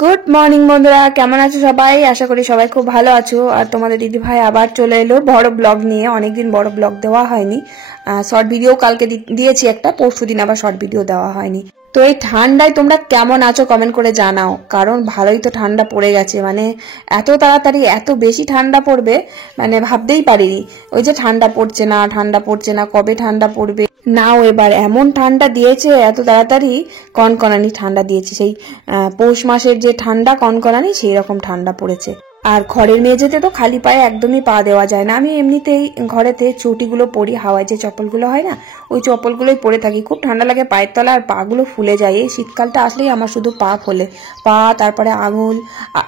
Good morning বন্ধুরা, কেমন আছো সবাই? আশা করি সবাই খুব ভালো আছো। আর তোমাদের দিদি ভাই আবার চলে এলো বড় ব্লগ নিয়ে। অনেকদিন বড় ব্লগ দেওয়া হয়নি। শর্ট ভিডিও কালকে দিয়েছি একটা, পরশু দিন আবার শর্ট ভিডিও দেওয়া হয়নি। তো এই ঠান্ডায় তোমরা কেমন আছো কমেন্ট করে জানাও, কারণ ভালোই তো ঠান্ডা পড়ে গেছে। মানে এত তাড়াতাড়ি এত বেশি ঠান্ডা পড়বে মানে ভাবতেই পারিনি। ওই যে ঠান্ডা পড়ছে না, কবে ঠান্ডা পড়বে। নাও এবার এমন ঠান্ডা দিয়েছে এত তাড়াতাড়ি, কনকনানি ঠান্ডা দিয়েছে। সেই পৌষ মাসের যে ঠান্ডা কনকনানি সেই রকম ঠান্ডা পড়েছে। আর ঘরের মেঝেতে তো খালি পায়ে একদমই পা দেওয়া যায় না। আমি এমনিতেই ঘরেতে চটিগুলো পরি, হাওয়ায় যে চপ্পলগুলো হয় না, ওই চপ্পলগুলোই পরে থাকি। খুব ঠান্ডা লাগে পায়ের তলা, আর পাগুলো ফুলে যায়। এই শীতকালটা আসলেই আমার শুধু পা ফোলে, পা তারপরে আঙুল।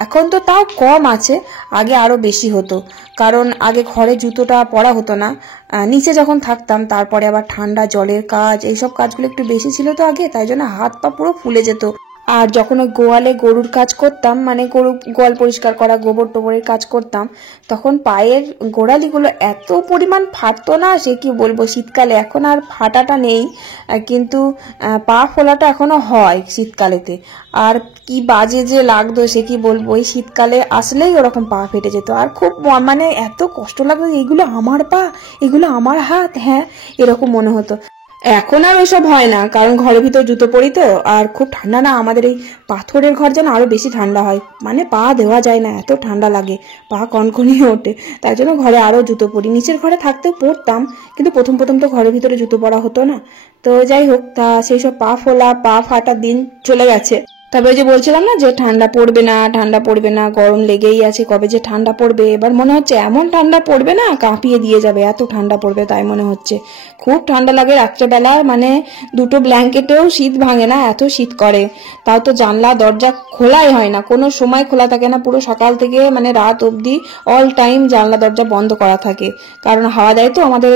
এখন তো তাও কম আছে, আগে আরো বেশি হতো। কারণ আগে ঘরে জুতোটা পরা হতো না, নিচে যখন থাকতাম। তারপরে আবার ঠান্ডা জলের কাজ, এইসব কাজগুলো একটু বেশি ছিল তো আগে, তাই জন্য হাত পা পুরো ফুলে যেত। আর যখন ওই গোয়ালে গরুর কাজ করতাম, মানে গোয়াল পরিষ্কার করা, গোবর টোবরের কাজ করতাম, তখন পায়ের গোড়ালিগুলো এত পরিমাণ ফাটতো না, সে কি বলবো। শীতকালে এখন আর ফাটাটা নেই, কিন্তু পা ফোলাটা এখনো হয় শীতকালেতে। আর কি বাজে যে লাগতো সে কি বলবো। এই শীতকালে আসলেই ওরকম পা ফেটে যেত, আর খুব মানে এত কষ্ট লাগতো। এইগুলো আমার পা, এগুলো আমার হাত, হ্যাঁ এরকম মনে হতো। এখন আর ওইসব হয় না, কারণ ঘরের ভিতর জুতো পরি তো। আর খুব ঠান্ডা না, আমাদের এই পাথরের ঘর যেন আরো বেশি ঠান্ডা হয়। মানে পা দেওয়া যায় না, এত ঠান্ডা লাগে, পা কনকনিয়ে ওঠে। তাই জন্য ঘরে আরো জুতো পরি। নিচের ঘরে থাকতেও পরতাম, কিন্তু প্রথম প্রথম তো ঘরের ভিতরে জুতো পরা হতো না। তো যাই হোক, তা সেই সব পা ফোলা পা ফাটার দিন চলে গেছে। তবে ওই যে বলছিলাম না যে ঠান্ডা পড়বে না, গরম লেগেই আছে, কবে যে ঠান্ডা পড়বে। এবার মনে হচ্ছে এমন ঠান্ডা পড়বে না, কাঁপিয়ে দিয়ে যাবে, এত ঠান্ডা পড়বে তাই মনে হচ্ছে। খুব ঠান্ডা লাগে রাত্রেবেলা, মানে দুটো ব্ল্যাঙ্কেটেও শীত ভাঙে না, এত শীত করে। তাও তো জানলা দরজা খোলাই হয় না, কোনো সময় খোলা থাকে না। পুরো সকাল থেকে মানে রাত অবধি অল টাইম জানলা দরজা বন্ধ করা থাকে, কারণ হাওয়া দেয় তো আমাদের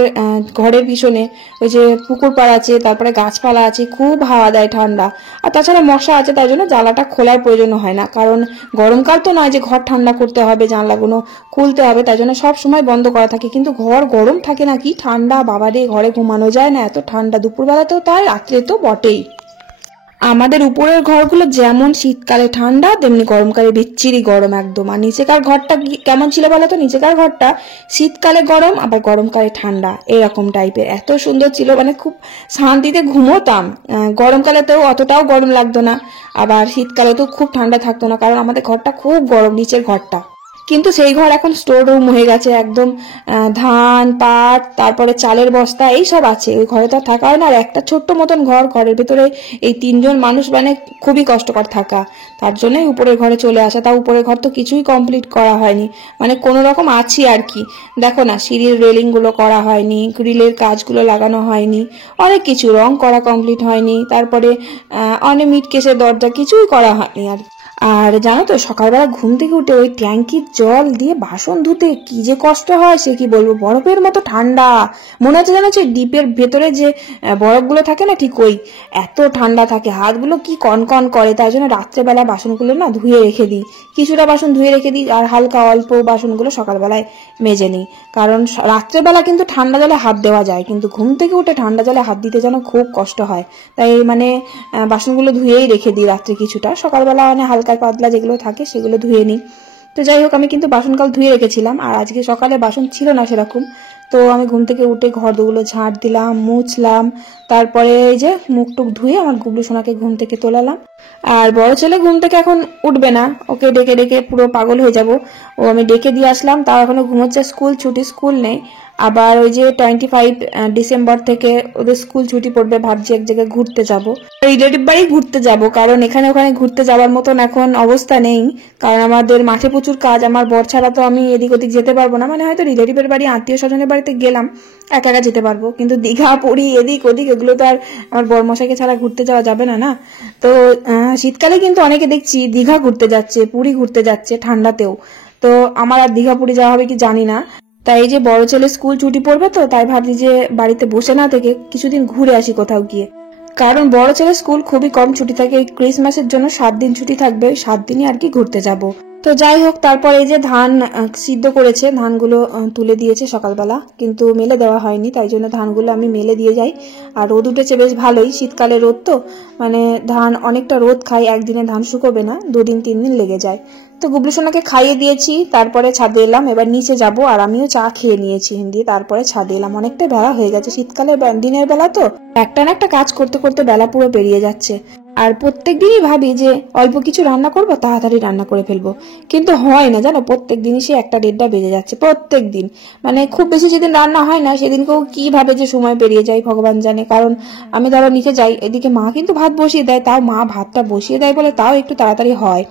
ঘরের পিছনে। ওই যে পুকুর পাড় আছে, তারপরে গাছপালা আছে, খুব হাওয়া দেয় ঠান্ডা। আর তাছাড়া মশা আছে, তাই জন্য জানলাটা খোলার প্রয়োজন হয় না। কারণ গরমকাল তো নয় যে ঘর ঠান্ডা করতে হবে, জানলাগুলো খুলতে হবে, তাই জন্য সব সময় বন্ধ করা থাকে। কিন্তু ঘর গরম থাকে না, কি ঠান্ডা বাবারে, ঘরে ঘুমানো যায় না, এত ঠান্ডা। দুপুরবেলাতেও তাই, রাত্রে তো বটেই। আমাদের উপরের ঘরগুলো যেমন শীতকালে ঠান্ডা, তেমনি গরমকালে বিচ্ছিরি গরম একদম। আর নিচেকার ঘরটা কেমন ছিল বলতো? নিচেকার ঘরটা শীতকালে গরম, আবার গরমকালে ঠান্ডা, এরকম টাইপের। এত সুন্দর ছিল, মানে খুব শান্তিতে ঘুমোতাম। গরমকালেতেও অতটাও গরম লাগতো না, আবার শীতকালেতেও খুব ঠান্ডা থাকতো না, কারণ আমাদের ঘরটা খুব গরম, নিচের ঘরটা। কিন্তু সেই ঘর এখন স্টোর রুম হয়ে গেছে একদম। ধান পাট তারপরে চালের বস্তা এইসব আছে, ওই ঘরে তো আর থাকা হয় না। আর একটা ছোট্ট মতন ঘর, ঘরের ভিতরে এই 3জন মানুষ, মানে খুবই কষ্টকর থাকা। তার জন্যই উপরের ঘরে চলে আসা। তা উপরের ঘর তো কিছুই কমপ্লিট করা হয়নি, মানে কোনো রকম আছি আর কি। দেখো না, সিঁড়ির রেলিং গুলো করা হয়নি, গ্রিলের কাজগুলো লাগানো হয়নি, অনেক কিছু রং করা কমপ্লিট হয়নি। তারপরে অনেক মিট কেসের দরজা কিছুই করা হয়নি। আর জানো তো, সকালবেলা ঘুম থেকে উঠে ওই ট্যাঙ্কির জল দিয়ে বাসন ধুতে কি যে কষ্ট হয় সে কি বলবো। বরফের মতো ঠান্ডা, মনে হচ্ছে জানো যে ডিপের ভেতরে যে বরফগুলো থাকে না, ঠিক ওই এত ঠান্ডা থাকে। হাতগুলো কি কনকন করে। তাই জন্য রাত্রেবেলা বাসনগুলো না ধুয়ে রেখে দিই, কিছুটা বাসন ধুয়ে রেখে দিই, আর হালকা অল্প বাসনগুলো সকালবেলায় মেজে নিই। কারণ রাত্রেবেলা কিন্তু ঠান্ডা জলে হাত দেওয়া যায়, কিন্তু ঘুম থেকে উঠে ঠান্ডা জলে হাত দিতে যেন খুব কষ্ট হয়। তাই মানে বাসনগুলো ধুয়েই রেখে দিই রাত্রে, কিছুটা সকালবেলা মানে হালকা পাতলা যেগুলো থাকে সেগুলো ধুয়ে নিই। তো যাই হোক, আমি কিন্তু বাসনকাল ধুয়ে রেখেছিলাম, আর আজকে সকালে বাসন ছিল না সেরকম। তো আমি ঘুম থেকে উঠে ঘরগুলো ঝাঁট দিলাম, মুছলাম, তারপরে এই যে মুখ টুক ধুয়ে আমার গুবলু সোনাকে ঘুম থেকে তোলালাম। আর বড় ছেলে ঘুম থেকে এখন উঠবে না, ওকে ডেকে ডেকে পুরো পাগল হয়ে যাব। ও আমি ডেকে দিয়ে আসলাম, তাও এখনো ঘুমোচ্ছে। স্কুল ছুটি, স্কুল নেই। আবার ওই যে 25 ডিসেম্বর থেকে ওদের স্কুল ছুটি পড়বে, ভাবছি এক জায়গায় ঘুরতে যাব, রিলেটিভ বাড়ি ঘুরতে যাব। কারণ এখানে ওখানে ঘুরতে যাওয়ার মতন এখন অবস্থা নেই, কারণ আমাদের মাঠে প্রচুর কাজ। আমার বর ছাড়া তো আমি এদিক ওদিক যেতে পারবো না। মানে হয়তো রিলেটিভের বাড়ি, আত্মীয় স্বজনের বাড়িতে গেলাম, একা একা যেতে পারবো, কিন্তু দীঘা পুরী এদিক ওদিক এগুলো তো আর আমার বরমশাইকে ছাড়া ঘুরতে যাওয়া যাবে না। না তো শীতকালে কিন্তু অনেকে দেখছি দীঘা ঘুরতে যাচ্ছে, পুরী ঘুরতে যাচ্ছে ঠান্ডাতেও। তো আমার আর দীঘা পুরী যাওয়া হবে কি জানি না। তাই এই যে বড় ছেলে স্কুল ছুটি পড়বে, তো তাই ভাবছি যে বাড়িতে বসে না থেকে কিছুদিন ঘুরে আসি কোথাও গিয়ে। কারণ বড় ছেলে স্কুল খুবই কম ছুটি থাকে, এই ক্রিসমাসের জন্য 7 দিন ছুটি থাকবে, 7 দিনই আর কি ঘুরতে যাব। তো যাই হোক, তারপর এই যে ধান সিদ্ধ করেছে, ধানগুলো তুলে দিয়েছে সকালবেলা, কিন্তু মেলে দেওয়া হয়নি, তাই জন্য ধানগুলো আমি মেলে দিয়ে যাই। আর রোদ উঠেছে বেশ ভালোই, শীতকালে রোদ তো, মানে ধান অনেকটা রোদ খায়, একদিনে ধান শুকোবে না, 2 দিন 3 দিন লেগে যায়। তো গুবলু সোনাকে খাইয়ে দিয়েছি, তারপরে ছাদে এলাম, এবার নিচে যাব, আর আমিও চা খেয়ে নিয়েছি হিন্দি, তারপরে ছাদে এলাম। অনেকটা বেলা হয়ে গেছে, শীতকালে দিনের বেলা তো একটা না একটা কাজ করতে করতে বেলা পুরো পেরিয়ে যাচ্ছে। আর প্রত্যেক দিনই ভাবি যে অল্প কিছু রান্না করব, তাড়াতাড়ি রান্না করে ফেলবো, কিন্তু হয় না জানো, প্রত্যেক দিনই সে 1-1:30 বেজে যাচ্ছে প্রত্যেক দিন। মানে খুব বেশি যেদিন রান্না হয় না সেদিনকেও কিভাবে যে সময় পেরিয়ে যায় ভগবান জানে। কারণ আমি ধরো নিচে যাই, এদিকে মা কিন্তু ভাত বসিয়ে দেয়, তাও মা ভাতটা বসিয়ে দেয় বলে তাও একটু তাড়াতাড়ি হয়।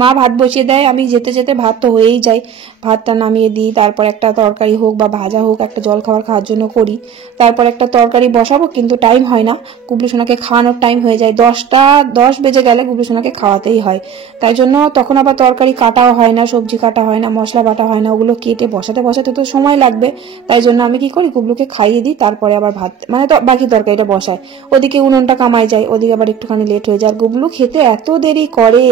মা ভাত বসিয়ে দেয়, আমি যেতে যেতে ভাত তো হয়েই যায়, ভাতটা নামিয়ে দিই, তারপর একটা তরকারি হোক বা ভাজা হোক একটা জল খাওয়ার জন্য করি, তারপর একটা তরকারি বসাবো, কিন্তু টাইম হয় না, গুবলু সোনাকে খাওয়ানোর টাইম হয়ে যায় 10টা 10 বেজে গেলে গুবলু সোনাকে খাওয়াতেই হয়। তাই জন্য তখন আবার তরকারি কাটাও হয় না, সবজি কাটা হয় না, মশলা বাটা হয় না, ওগুলো কেটে বসাতে বসাতে তো সময় লাগবে। তাই জন্য আমি কি করি, গুবলুকে খাইয়ে দিই, তারপরে আবার ভাত মানে বাকি তরকারিটা বসাই। ওদিকে উনুনটা কামাই যায়, ওদিকে আবার একটুখানি লেট হয়ে যায়। আর গুবলু খেতে এত দেরি করে,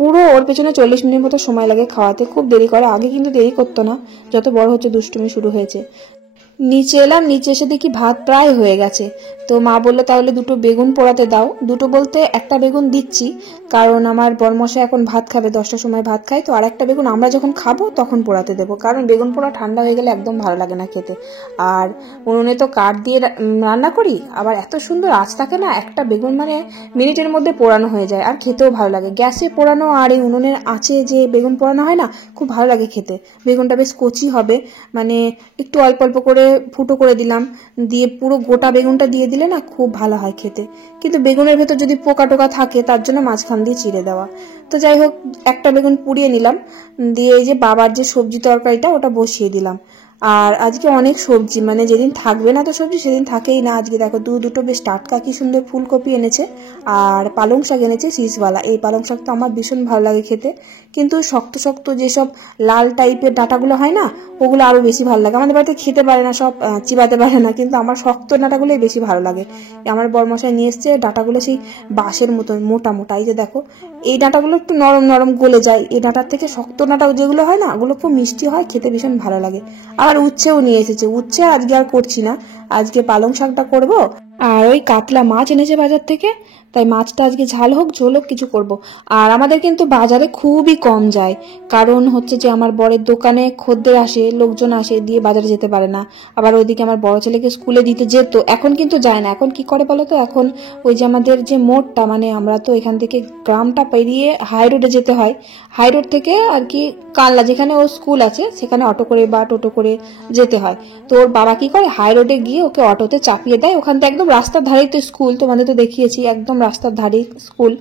পুরো ওর পেছনে 40 মিনিট মতো সময় লাগে খাওয়াতে, খুব দেরি করে। আগে কিন্তু দেরি করতো না, যত বড় হচ্ছে দুষ্টুমি শুরু হয়েছে। নিচে এলাম, নিচে এসে দেখি ভাত প্রায় হয়ে গেছে। তো মা বললো তাহলে 2টো বেগুন পোড়াতে দাও। 2টো বলতে একটা বেগুন দিচ্ছি, কারণ আমার বরমশাই এখন ভাত খাবে, 10টার সময় ভাত খাই তো, আর একটা বেগুন আমরা যখন খাবো তখন পোড়াতে দেবো, কারণ বেগুন পোড়া ঠান্ডা হয়ে গেলে একদম ভালো লাগে না খেতে। আর উনুনে তো কাঠ দিয়ে রান্না করি, আবার এত সুন্দর আঁচ থাকে না, একটা বেগুন মানে মিনিটের মধ্যে পোড়ানো হয়ে যায়, আর খেতেও ভালো লাগে। গ্যাসে পোড়ানো আর এই উনুনের আঁচে যে বেগুন পোড়ানো হয় না, খুব ভালো লাগে খেতে। বেগুনটা বেশ কচি হবে, মানে একটু অল্প অল্প করে ফুটো করে দিলাম, দিয়ে পুরো গোটা বেগুনটা দিয়ে দিলে না খুব ভালো হয় খেতে। কিন্তু বেগুনের ভেতর যদি পোকা টোকা থাকে, তার জন্য মাঝখান দিয়ে চিড়ে দেওয়া। তো যাই হোক, একটা বেগুন পুড়িয়ে নিলাম, দিয়ে এই যে বাবার যে সবজি তরকারিটা ওটা বসিয়ে দিলাম। আর আজকে অনেক সবজি, মানে যেদিন থাকবে না তো সবজি সেদিন থাকেই না। আজকে দেখো দুটো বেশ টাটকা কি সুন্দর ফুলকপি এনেছে, আর পালং শাক এনেছে শীষওয়ালা। এই পালং শাক তো আমার ভীষণ ভালো লাগে খেতে, কিন্তু শক্ত শক্ত যেসব লাল টাইপের ডাঁটাগুলো হয় না, ওগুলো আরো বেশি ভালো লাগে। আমাদের বাড়িতে খেতে পারে না, সব চিবাতে পারে না, কিন্তু আমার শক্ত ডাঁটাগুলোই বেশি ভালো লাগে। আমার বরমশাই নিয়ে এসছে ডাঁটাগুলো, সেই বাঁশের মতন মোটা মোটা। এই যে দেখো, এই ডাঁটাগুলো একটু নরম নরম গলে যায়, এই ডাঁটার থেকে শক্ত ডাঁটা যেগুলো হয় না, ওগুলো খুব মিষ্টি হয়, খেতে ভীষণ ভালো লাগে। আর উচ্ছেও নিয়ে এসেছে, উচ্ছে আজকে আর করছি না, আজকে পালং শাকটা করব। আর ওই কাতলা মাছ এনেছে বাজার থেকে, তাই মাছটা আজকে ঝাল হোক ঝোল হোক কিছু করব। আর আমাদের কিন্তু বাজারে খুবই কম যায়, কারণ হচ্ছে যে আমার বরের দোকানে খদ্দের আসে, লোকজন আসে, দিয়ে বাজারে যেতে পারে না। আবার ওইদিকে আমার বড় ছেলেকে স্কুলে দিতে যেত, এখন কিন্তু যায় না। এখন কি করে বলো তো, এখন ওই যে আমাদের যে মোড়টা, মানে আমরা তো এখান থেকে গ্রামটা পেরিয়ে হাই রোডে যেতে হয়, হাই রোড থেকে আর কি কানলা যেখানে ওর স্কুল আছে সেখানে অটো করে বা টোটো করে যেতে হয়। তো ওর বাবা কি করে, হাই রোডে গিয়ে ওকে অটোতে চাপিয়ে দেয়, ওখান থেকে একদম রাস্তার ধারেই তো স্কুল, তোমাদের তো দেখিয়েছি, একদম রাস্তার ধারেই স্কুল,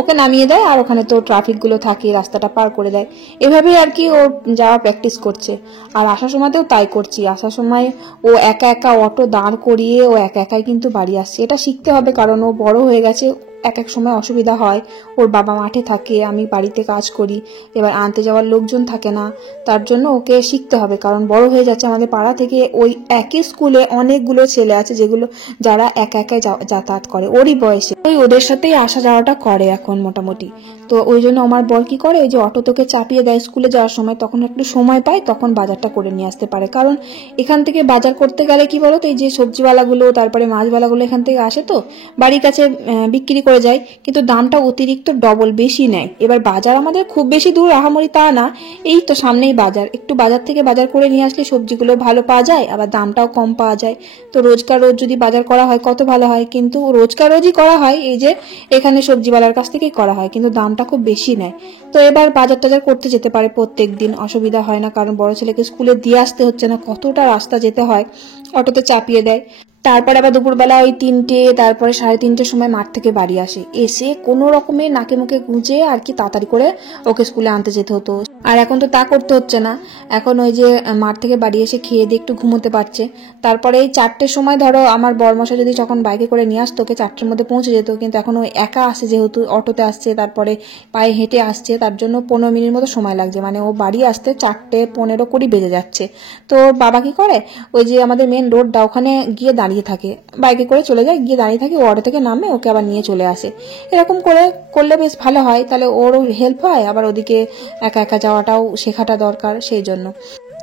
ওকে নামিয়ে দেয়, আর ওখানে তো ট্রাফিক গুলো থাকে, রাস্তাটা পার করে দেয়। এভাবেই আর কি ও যাওয়া প্র্যাকটিস করছে। আর আসার সময়তেও তাই করছি, আসার সময় ও একা একা অটো দাঁড় করিয়ে ও একা একাই কিন্তু বাড়ি আসছে। এটা শিখতে হবে, কারণ ও বড় হয়ে গেছে, এক এক সময় অসুবিধা হয়, ওর বাবা মাঠে থাকে, আমি বাড়িতে কাজ করি, এবার আনতে যাওয়ার লোকজন থাকে না, তার জন্য ওকে শিখতে হবে। কারণ বড় হয়ে যাচ্ছে, আমাদের পাড়া থেকে ওই একই স্কুলে অনেকগুলো ছেলে আছে যেগুলো যারা একা একাই যাতায়াত করে, ওরই বয়সে, ওই ওদের সাথেই আসা যাওয়াটা করে এখন মোটামুটি। তো ওই জন্য আমার বর কি করে, ওই যে অটো তোকে চাপিয়ে দেয় স্কুলে যাওয়ার সময়, তখন একটু সময় পায়, তখন বাজারটা করে নিয়ে আসতে পারে। কারণ এখান থেকে বাজার করতে গেলে কি বলতো, এই যে সবজিওয়ালাগুলো তারপরে মাছওয়ালাগুলো এখান থেকে আসে, তো বাড়ির কাছে বিক্রি করে যায়, কিন্তু দামটা অতিরিক্ত ডবল বেশি নেয়। এবার বাজার আমাদের খুব বেশি দূর আহামরি তা না, এই তো সামনেই বাজার, একটু বাজার থেকে বাজার করে নিয়ে আসলে সবজিগুলো ভালো পাওয়া যায়, আবার দামটাও কম পাওয়া যায়। তো রোজকার রোজ যদি বাজার করা হয় কত ভালো হয়, কিন্তু রোজকার রোজই করা হয়, এই যে এখানে সবজিওয়ালার কাছ থেকেই করা হয়, কিন্তু দামটা খুব বেশি নেয়। তো এবার বাজার টাজার করতে যেতে পারে প্রত্যেক দিন, অসুবিধা হয় না, কারণ বড় ছেলেকে স্কুলে দিয়ে আসতে হচ্ছে না, কতটা রাস্তা যেতে হয়, অটোতে চাপিয়ে দেয়। তারপর আবার দুপুরবেলা ওই 3টে তারপরে 3:30টার সময় মাঠ থেকে বাড়ি আসে, এসে কোনো রকমের নাকে মুখে গুঁজে আর কি তাড়াতাড়ি করে ওকে স্কুলে আনতে যেতে হতো। আর এখন তো তা করতে হচ্ছে না, এখন ওই যে মাঠ থেকে বাড়ি এসে খেয়ে দিয়ে একটু ঘুমোতে পারছে। তারপরে এই 4টের সময় ধরো আমার বরমশা যদি যখন বাইকে করে নিয়ে আসতো, ওকে 4টের মধ্যে পৌঁছে যেত, কিন্তু এখন ওই একা আসে, যেহেতু অটোতে আসছে, তারপরে পায়ে হেঁটে আসছে, তার জন্য 15 মিনিট মতো সময় লাগছে, মানে ও বাড়ি আসতে 4:15-20 বেজে যাচ্ছে। তো বাবা কি করে, ওই যে আমাদের মেন রোডটা, ওখানে গিয়ে দাঁড়িয়ে দাঁড়িয়ে থাকে, বাইকে করে চলে যায়, গিয়ে দাঁড়িয়ে থাকে, ও অটো থেকে নামে, ওকে আবার নিয়ে চলে আসে। এরকম করে করলে বেশ ভালো হয়, তাহলে ওরও হেল্প হয়, আবার ওদিকে একা একা যাওয়াটাও শেখাটা দরকার, সেই জন্য।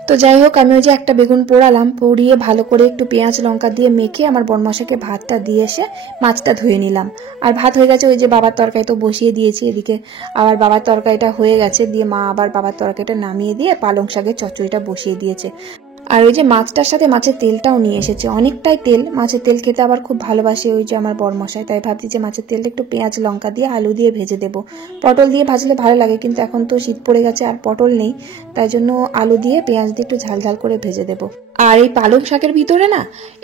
তো যাই হোক, আমি ওই যে একটা বেগুন পোড়ালাম, পুড়িয়ে ভালো করে একটু পেঁয়াজ লঙ্কা দিয়ে মেখে আমার বরমশাইকে ভাতটা দিয়ে এসে মাছটা ধুয়ে নিলাম। আর ভাত হয়ে গেছে, ওই যে বাবার তরকারি তো বসিয়ে দিয়েছি, এদিকে আবার বাবার তরকারিটা হয়ে গেছে, দিয়ে মা আবার বাবার তরকারিটা নামিয়ে দিয়ে পালং শাকের চচ্চড়িটা বসিয়ে দিয়েছে। আর ওই যে মাছটার সাথে মাছের তেলটাও নিয়ে এসেছে, অনেকটাই তেল, মাছের তেল খেতে আবার খুব ভালোবাসে ওই যে আমার বরমশাই, তাই ভাবছি যে মাছের তেলটা একটু পেঁয়াজ লঙ্কা দিয়ে আলু দিয়ে ভেজে দেবো। পটল দিয়ে ভাজলে ভালো লাগে, কিন্তু এখন তো শীত পড়ে গেছে আর পটল নেই, তাই জন্য আলু দিয়ে পেঁয়াজ দিয়ে একটু ঝাল ঝাল করে ভেজে দেবো। আর এই পালং শাকের ভিতরে না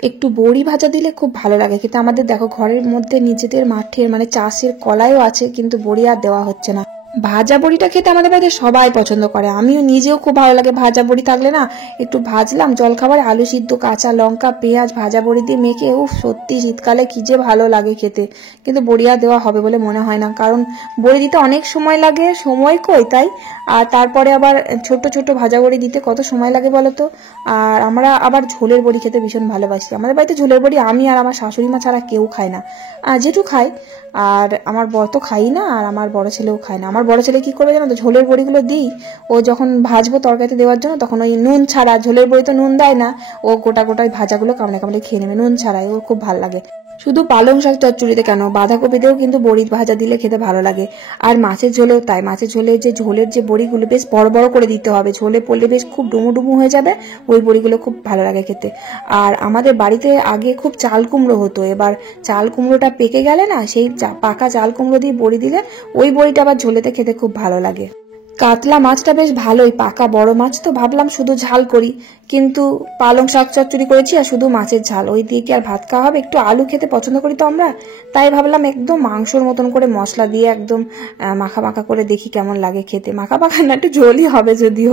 একটু বড়ি ভাজা দিলে খুব ভালো লাগে খেতে। আমাদের দেখো ঘরের মধ্যে নিজেদের মাঠের মানে চাষের কলাইও আছে, কিন্তু বড়ি আর দেওয়া হচ্ছে না। ভাজা বড়িটা খেতে আমাদের বাড়িতে সবাই পছন্দ করে, আমিও নিজেও খুব ভালো লাগে। ভাজা বড়ি থাকলে না একটু ভাজলাম, জলখাবারে আলু সিদ্ধ, কাঁচা লঙ্কা, পেঁয়াজ, ভাজা বড়ি দিয়ে মেখে, ও সত্যি শীতকালে কি যে ভালো লাগে খেতে। কিন্তু বড়ি আর দেওয়া হবে বলে মনে হয় না, কারণ বড়ি দিতে অনেক সময় লাগে, সময় কই তাই। আর তারপরে আবার ছোট ছোট ভাজা বড়ি দিতে কত সময় লাগে বলো তো। আর আমরা আবার ঝোলের বড়ি খেতে ভীষণ ভালোবাসি, আমাদের বাড়িতে ঝোলের বড়ি আমি আর আমার শাশুড়ি মা ছাড়া কেউ খায় না। জেঠু খায়, আর আমার বর তো খাই না, আর আমার বড় ছেলেও খায় না। আমার বড় ছেলে কি করবে জানো তো, ঝোলের বড়িগুলো দিই, ও যখন ভাজবো তরকারিতে দেওয়ার জন্য, তখন ওই নুন ছাড়া, ঝোলের বড়ি তো নুন দেয় না, ও গোটা গোটাই ভাজাগুলো কামড়ে কামড়ে খেয়ে নেবে নুন ছাড়াই, ওর খুব ভালো লাগে। শুধু পালং শাক চচ্চড়িতে কেন, বাঁধাকপিতেও কিন্তু বড়ি ভাজা দিলে খেতে ভালো লাগে। আর মাছের ঝোলেও তাই, মাছের ঝোলে যে ঝোলের যে বড়িগুলো বেশ বড় বড় করে দিতে হবে, ঝোলে পড়লে বেশ খুব ডুমু ডুমু হয়ে যাবে, ওই বড়িগুলো খুব ভালো লাগে খেতে। আর আমাদের বাড়িতে আগে খুব চাল কুমড়ো হতো, এবার চাল কুমড়োটা পেকে গেলে না, সেই পাকা চাল কুমড়ো দিয়ে বড়ি দিলে ওই বড়িটা আবার ঝোলেতে খেতে খুব ভালো লাগে। কাতলা মাছটা বেশ ভালোই, পাকা বড় মাছ, তো ভাবলাম শুধু ঝাল করি, কিন্তু পালং শাক চচ্চড়ি করেছি আর শুধু মাছের ঝাল, ওই দিয়ে কি আর ভাত খাওয়া হবে? একটু আলু খেতে পছন্দ করি তো আমরা, তাই ভাবলাম একদম মাংসর মতন করে মশলা দিয়ে একদম মাখা মাখা করে দেখি কেমন লাগে খেতে। মাখা মাখা না, একটু ঝোলই হবে যদিও,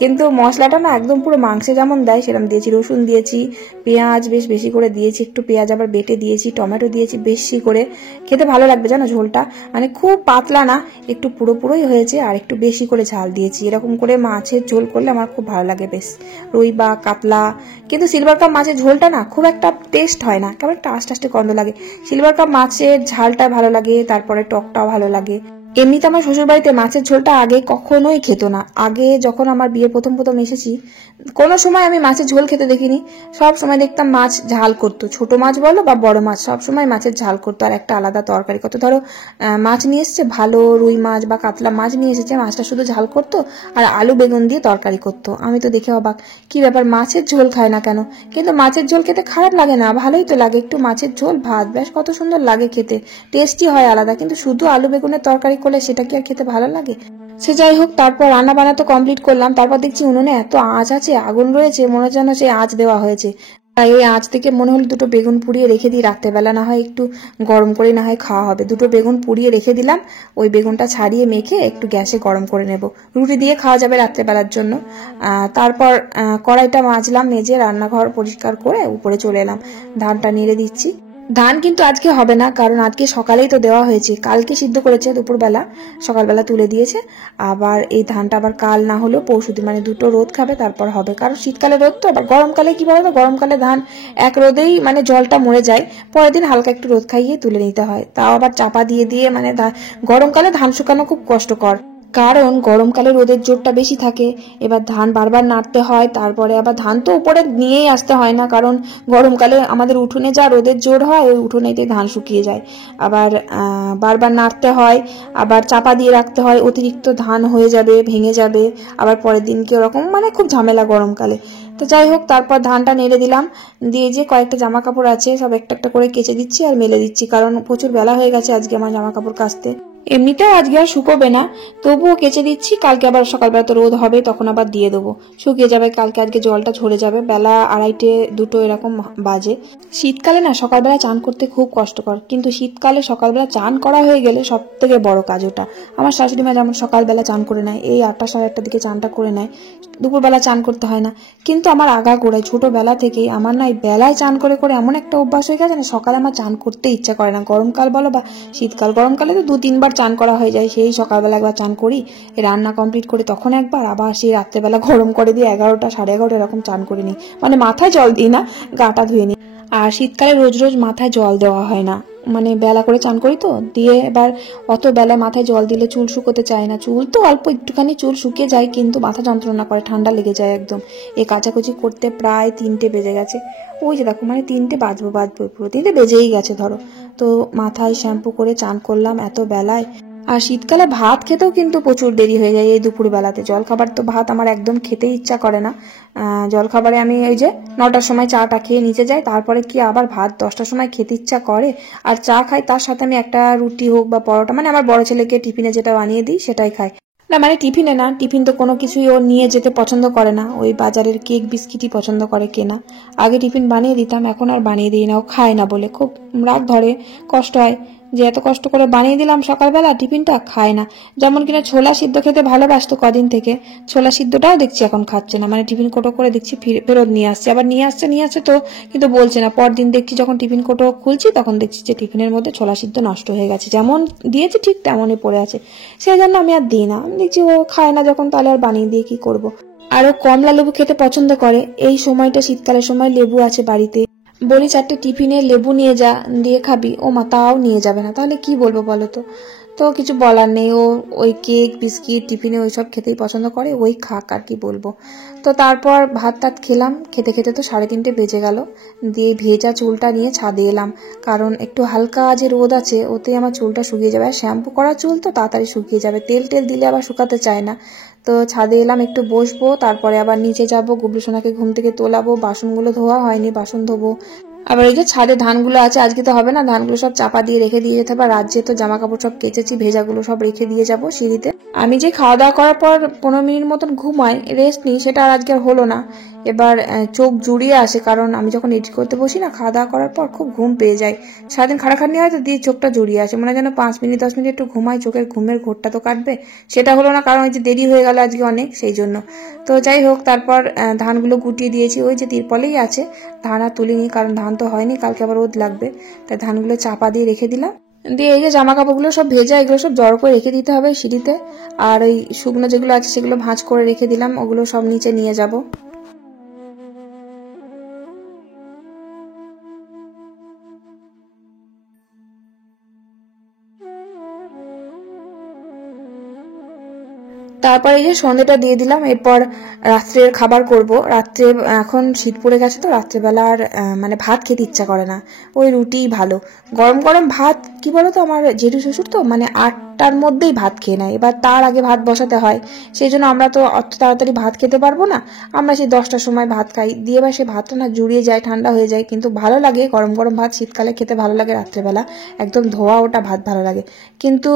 কিন্তু মশলাটা না একদম পুরো মাংসে যেমন দেয় সেরকম দিয়েছি। রসুন দিয়েছি, পেঁয়াজ বেশ বেশি করে দিয়েছি, একটু পেঁয়াজ আবার বেটে দিয়েছি, টমেটো দিয়েছি বেশি করে, খেতে ভালো লাগবে জানো ঝোলটা, মানে খুব পাতলা না, একটু পুরোপুরোই হয়েছে, আর একটু বেশি করে ঝাল দিয়েছি। এরকম করে মাছের ঝোল করলে আমার খুব ভালো লাগে বেশ, রুই বা কাতলা। কিন্তু সিলভার কাপ মাছের ঝোলটা না খুব একটা টেস্ট হয় না, কেমন একটা আস্তে আস্তে গন্ধ লাগে। সিলভার কাপ মাছের ঝালটা ভালো লাগে, তারপরে টকটাও ভালো লাগে। এমনিতে আমার শ্বশুর বাড়িতে মাছের ঝোলটা আগে কখনোই খেত না। আগে যখন আমার বিয়ে প্রথম প্রথম এসেছি, কোনো সময় আমি মাছের ঝোল খেতে দেখিনি, সব সময় দেখতাম মাছ ঝাল করতো, ছোট মাছ বলো বা বড় মাছ, সব সময় মাছের ঝাল করতো, আর একটা আলাদা তরকারি করতো। ধরো মাছ নিয়ে এসছে, ভালো রুই মাছ বা কাতলা মাছ নিয়ে এসেছে, মাছটা শুধু ঝাল করতো আর আলু বেগুন দিয়ে তরকারি করতো। আমি তো দেখে অবাক, কি ব্যাপার মাছের ঝোল খায় না কেন? কিন্তু মাছের ঝোল খেতে খারাপ লাগে না, ভালোই তো লাগে, একটু মাছের ঝোল ভাত বেশ কত সুন্দর লাগে খেতে, টেস্টি হয় আলাদা। কিন্তু শুধু আলু বেগুনের তরকারি করলে সেটা কি আর খেতে ভালো লাগে? সে যাই হোক, তারপর রান্না বান্না তো কমপ্লিট করলাম, তারপর দেখছি উনুনে এত আঁচ আছে, আগুন রয়েছে, মনে যেন সেই আঁচ দেওয়া হয়েছে। তাই এই আঁচ থেকে মনে হলো দুটো বেগুন পুড়িয়ে রেখে দিই, রাত্রেবেলা না হয় একটু গরম করে না হয় খাওয়া হবে। দুটো বেগুন পুড়িয়ে রেখে দিলাম, ওই বেগুনটা ছাড়িয়ে মেখে একটু গ্যাসে গরম করে নেব, রুটি দিয়ে খাওয়া যাবে রাত্রেবেলার জন্য। তারপর কড়াইটা মাজলাম, মেজে রান্নাঘর পরিষ্কার করে উপরে চলে এলাম, ধানটা নেড়ে দিচ্ছি। ধান কিন্তু আজকে হবে না, কারণ আজকে সকালেই তো দেওয়া হয়েছে, কালকে সিদ্ধ করেছে দুপুরবেলা, সকালবেলা তুলে দিয়েছে। আবার এই ধানটা আবার কাল না হলেও পরশুদিন, মানে দুটো রোদ খাবে তারপর হবে, কারণ শীতকালে রোদ তো। আবার গরমকালে কি বলতো, গরমকালে ধান এক রোদেই মানে জলটা মরে যায়, পরের দিন হালকা একটু রোদ খাইয়ে তুলে নিতে হয়, তাও আবার চাপা দিয়ে দিয়ে, মানে গরমকালে ধান শুকানো খুব কষ্টকর, কারণ গরমকালে রোদের জোরটা বেশি থাকে। এবার ধান বারবার নাড়তে হয়, তারপরে আবার ধান তো উপরে নিয়েই আসতে হয় না, কারণ গরমকালে আমাদের উঠোনে যা রোদের জোর হয়, ওই উঠোনেতে ধান শুকিয়ে যায়। আবার বারবার নাড়তে হয়, আবার চাপা দিয়ে রাখতে হয়, অতিরিক্ত ধান হয়ে যাবে, ভেঙে যাবে, আবার পরের দিনকে ওরকম, মানে খুব ঝামেলা গরমকালে। তো যাই হোক, তারপর ধানটা নেড়ে দিলাম, দিয়ে যে কয়েকটা জামা কাপড় আছে সব একটা একটা করে কেচে দিচ্ছি আর মেলে দিচ্ছি, কারণ প্রচুর বেলা হয়ে গেছে আজকে আমার জামা কাপড় কাচতে। এমনিতেও আজকে আর শুকোবে না, তবুও কেচে দিচ্ছি, কালকে আবার সকালবেলা তো রোদ হবে, তখন আবার দিয়ে দেবো, শুকিয়ে যাবে কালকে। আজকে জলটা ঝরে যাবে, বেলা 2:30 2টো এরকম বাজে। শীতকালে না সকালবেলা চান করতে খুব কষ্টকর, কিন্তু শীতকালে সকালবেলা চান করা হয়ে গেলে সব থেকে বড় কাজ ওটা। আমার শাশুড়ি মা যেমন সকালবেলা চান করে নেয়, এই 8টা 8:30 দিকে চানটা করে নেয়, দুপুরবেলা চান করতে হয় না। কিন্তু আমার আগাগোড়ায় ছোটবেলা থেকেই আমার না এই বেলায় চান করে করে এমন একটা অভ্যাস হয়ে গেছে না, সকালে আমার চান করতে ইচ্ছা করে না, গরমকাল বলো বা শীতকাল। গরমকালে তো 2-3 বার চান করা হয়ে যায়, সেই সকালবেলা একবার চান করি, রান্না কমপ্লিট করে তখন একবার, আবার সেই রাত্রেবেলা গরম করে দিয়ে 11টা 11:30 এরকম চান করে নিই, মানে মাথায় জল দিই না, গাটা ধুয়ে নিই। আর শীতকালে রোজ রোজ মাথায় জল দেওয়া হয় না, মানে বেলা করে চান করি তো, দিয়ে এবার অত বেলায় মাথায় জল দিলে চুল শুকোতে চায় না। চুল তো অল্প একটুখানি চুল শুকিয়ে যায়, কিন্তু মাথা যন্ত্রণা করে, ঠান্ডা লেগে যায় একদম। এই কাচাকুচি করতে প্রায় 3টে বেজে গেছে। ওই যে দেখো, মানে 3টে বাজবো পুরো 3টে বেজেই গেছে ধরো। তো মাথায় শ্যাম্পু করে চান করলাম এত বেলায়। আর শীতকালে ভাত খেতেও কিন্তু প্রচুর দেরি হয়ে যায় এই দুপুর বেলাতে। জলখাবার তো ভাত আমার একদম খেতেই ইচ্ছা করে না। জলখাবারে আমি ওই যে 9টার সময় চাটা খেয়ে নিচে যাই, তারপরে কি আবার ভাত 10টার সময় খেতে ইচ্ছা করে। আর চা খাই, তার সাথে আমি একটা রুটি হোক বা পরোটা, মানে আমার বড় ছেলেকে টিফিনে যেটা বানিয়ে দিই সেটাই খাই। না মানে টিফিনে না, টিফিন তো কোনো কিছুই ও নিয়ে যেতে পছন্দ করে না, ওই বাজারের কেক বিস্কিটই পছন্দ করে কেনা। আগে টিফিন বানিয়ে দিতাম, এখন আর বানিয়ে দিই না, ও খায় না বলে খুব রাগ ধরে, কষ্ট হয় যে এত কষ্ট করে বানিয়ে দিলাম সকালবেলা, টিফিনটা খায় না। যেমন কিনা ছোলা সিদ্ধ খেতে ভালোবাসতো কদিন থেকে, ছোলা সিদ্ধটাও দেখছি এখন খাচ্ছে না, মানে টিফিন কোটো করে দেখছি ফেরত নিয়ে আসছে, আবার নিয়ে আসছে তো, কিন্তু বলছে না। পরদিন দেখছি যখন টিফিন কোটো খুলছি তখন দেখছি যে টিফিনের মধ্যে ছোলা সিদ্ধ নষ্ট হয়ে গেছে, যেমন দিয়েছে ঠিক তেমনই পড়ে আছে। সেই জন্য আমি আর দিই না, দেখছি ও খায় না যখন, তাহলে আর বানিয়ে দিয়ে কি করব। আরো কমলা লেবু খেতে পছন্দ করে, এই সময়টা শীতকালের সময় লেবু আছে বাড়িতে, বলি 4টে টিফিনে লেবু নিয়ে যা, দিয়ে খাবি, ও মা তাও নিয়ে যাবে না, তাহলে কি বলবো বলো তো। তো কিছু বলার নেই, ও ওই কেক বিস্কিট টিফিনে ওইসব খেতেই পছন্দ করে, ওই খাক, আর কি বলবো। তো তারপর ভাত টাত খেলাম, খেতে খেতে তো 3:30 বেজে গেল। দিয়ে ভেজা চুলটা নিয়ে ছাদে এলাম, কারণ একটু হালকা যে রোদ আছে ওতেই আমার চুলটা শুকিয়ে যাবে। আর শ্যাম্পু করা চুল তো তাড়াতাড়ি শুকিয়ে যাবে, তেল দিলে আবার শুকাতে চায় না। তো ছাদে এলাম, একটু বসবো, তারপরে আবার নিচে যাব, গুবলু সোনাকে ঘুম থেকে তোলাবো, বাসনগুলো ধোয়া হয়নি, বাসন ধোবো। আবার এই যে ছাদে ধানগুলো আছে, আজকে তো হবে না, ধানগুলো সব চাপা দিয়ে রেখে দিয়ে যেতে হবে। রাত যেহেতু জামা কাপড় সব কেচেছি, ভেজাগুলো সব রেখে দিয়ে যাবো সিঁড়িতে। আমি যে খাওয়া দাওয়া করার পর 15 মিনিট মতন ঘুমাই, রেস্ট নিই, সেটা আর আজকে হলো না। এবার চোখ জুড়িয়ে আসে, কারণ আমি যখন এডিট করতে বসি না, খাওয়া দাওয়া করার পর খুব ঘুম পেয়ে যায়। সারাদিন খাটাখাটনি হয় তো, দিয়ে চোখটা জুড়িয়ে আসে, মনে হয় যেন 5 মিনিট 10 মিনিট একটু ঘুমাই, চোখের ঘুমের ঘোরটা তো কাটবে। সেটা হলো না, কারণ ওই যে দেরি হয়ে গেল আজকে অনেক, সেই জন্য। তো যাই হোক, তারপর ধানগুলো গুটিয়ে দিয়েছি, ওই যে তিরপলেই আছে। ধান আর তুলিনি, কারণ ধান তো হয়নি, কালকে আবার রোদ লাগবে, তাই ধানগুলো চাপা দিয়ে রেখে দিলাম। দিয়ে এই যে জামা কাপড়গুলো সব ভেজা, এগুলো সব জড়ো করে রেখে দিতে হবে সিঁড়িতে। আর ওই শুকনো যেগুলো আছে সেগুলো ভাঁজ করে রেখে দিলাম, ওগুলো সব নিচে নিয়ে যাব। তারপরে এই যে সন্ধ্যেটা দিয়ে দিলাম, এরপর রাত্রের খাবার করব। রাত্রে এখন শীত পড়ে গেছে তো, রাত্রেবেলা আর মানে ভাত খেতে ইচ্ছা করে না, ওই রুটিই ভালো। গরম গরম ভাত, কি বলতো, আমার জেঠু শ্বশুর তো মানে 8টার মধ্যেই ভাত খেয়ে নেয়, এবার তার আগে ভাত বসাতে হয়, সেই জন্য আমরা তো অত তাড়াতাড়ি ভাত খেতে পারবো না, আমরা সেই 10টার সময় ভাত খাই। দিয়ে এবার সে ভাতটা না জুড়িয়ে যায়, ঠান্ডা হয়ে যায়, কিন্তু ভালো লাগে গরম গরম ভাত, শীতকালে খেতে ভালো লাগে রাত্রেবেলা, একদম ধোয়া ওটা ভাত ভালো লাগে। কিন্তু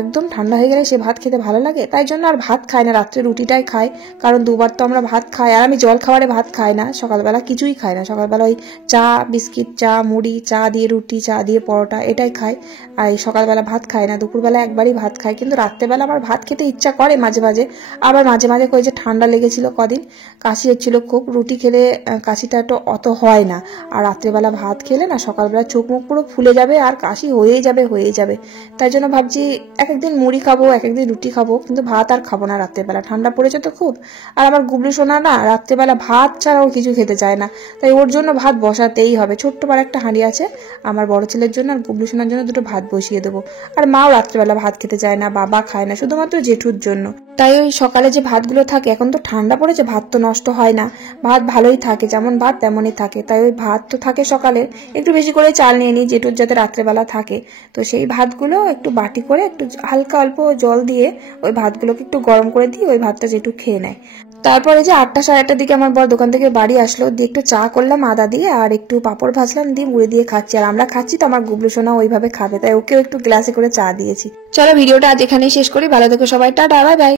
একদম ঠান্ডা হয়ে গেলে সে ভাত খেতে ভালো লাগে, তাই জন্য আর ভাত খাই না, রাত্রে রুটিটাই খাই, কারণ দুবার তো আমরা ভাত খাই। আর আমি জল খাবারে ভাত খাই না, সকালবেলা কিছুই খাই না, সকালবেলা ওই চা বিস্কিট, চা মুড়ি, চা দিয়ে রুটি, চা দিয়ে পরোটা, এটাই খাই। আর সকালবেলা ভাত খাই না, দুপুরবেলা একবারই ভাত খাই। কিন্তু রাত্রেবেলা আমার ভাত খেতে ইচ্ছা করে মাঝে মাঝে, আবার মাঝে মাঝে কই যে ঠান্ডা লেগেছিল কদিন, কাশি হচ্ছিল খুব, রুটি খেলে কাশিটা একটু অত হয় না। আর রাত্রেবেলা ভাত খেলে না সকালবেলা চোখ মুখ পুরো ফুলে যাবে, আর কাশি হয়েই যাবে। তাই জন্য ভাবছি এক একদিন মুড়ি খাবো, এক একদিন রুটি খাবো, কিন্তু ভাত আর খাবো না রাত্রেবেলা, ঠান্ডা পড়েছে তো খুব। আর আমার গুবলু সোনা না রাত্রেবেলা ভাত ছাড়াও কিছু খেতে চায় না, তাই ওর জন্য ভাত বসাতেই হবে। ছোট্ট পার একটা হাঁড়ি আছে আমার বড় ছেলের জন্য, আর গুবলু সোনার জন্য দুটো ভাত বসিয়ে দেবো। আর মাও রাত্রেবেলা ভাত খেতে চায় না, বাবা খায় না, শুধুমাত্র জেঠুর জন্য। তাই ওই সকালে যে ভাতগুলো থাকে, এখন তো ঠান্ডা পড়েছে, ভাত তো নষ্ট হয় না, ভাত ভালোই থাকে, যেমন ভাত তেমনই থাকে। তাই ওই ভাত তো থাকে সকালে, একটু বেশি করে চাল নিয়ে নিই জেঠুর যাতে রাত্রেবেলা থাকে। তো সেই ভাতগুলো একটু বাটি করে একটু হালকা অল্প জল দিয়ে ওই ভাতগুলোকে একটু গরম করে দিই, ওই ভাতটা জেঠু খেয়ে নেয়। তারপরে যে 8টা সাড়ে 8টার দিকে আমার বর দোকান থেকে বাড়ি আসলো, দিয়ে একটু চা করলাম আদা দিয়ে, আর একটু পাঁপড় ভাজলাম, দিয়ে মুড়ি দিয়ে খাচ্ছি। আর আমরা খাচ্ছি তো, আমার গুবলু সোনা ওইভাবে খাবে, তাই ওকেও একটু গ্লাসে করে চা দিয়েছি। চলো ভিডিওটা আজ এখানেই শেষ করি, ভালো থেকো সবাই, টাটা, বাই বাই।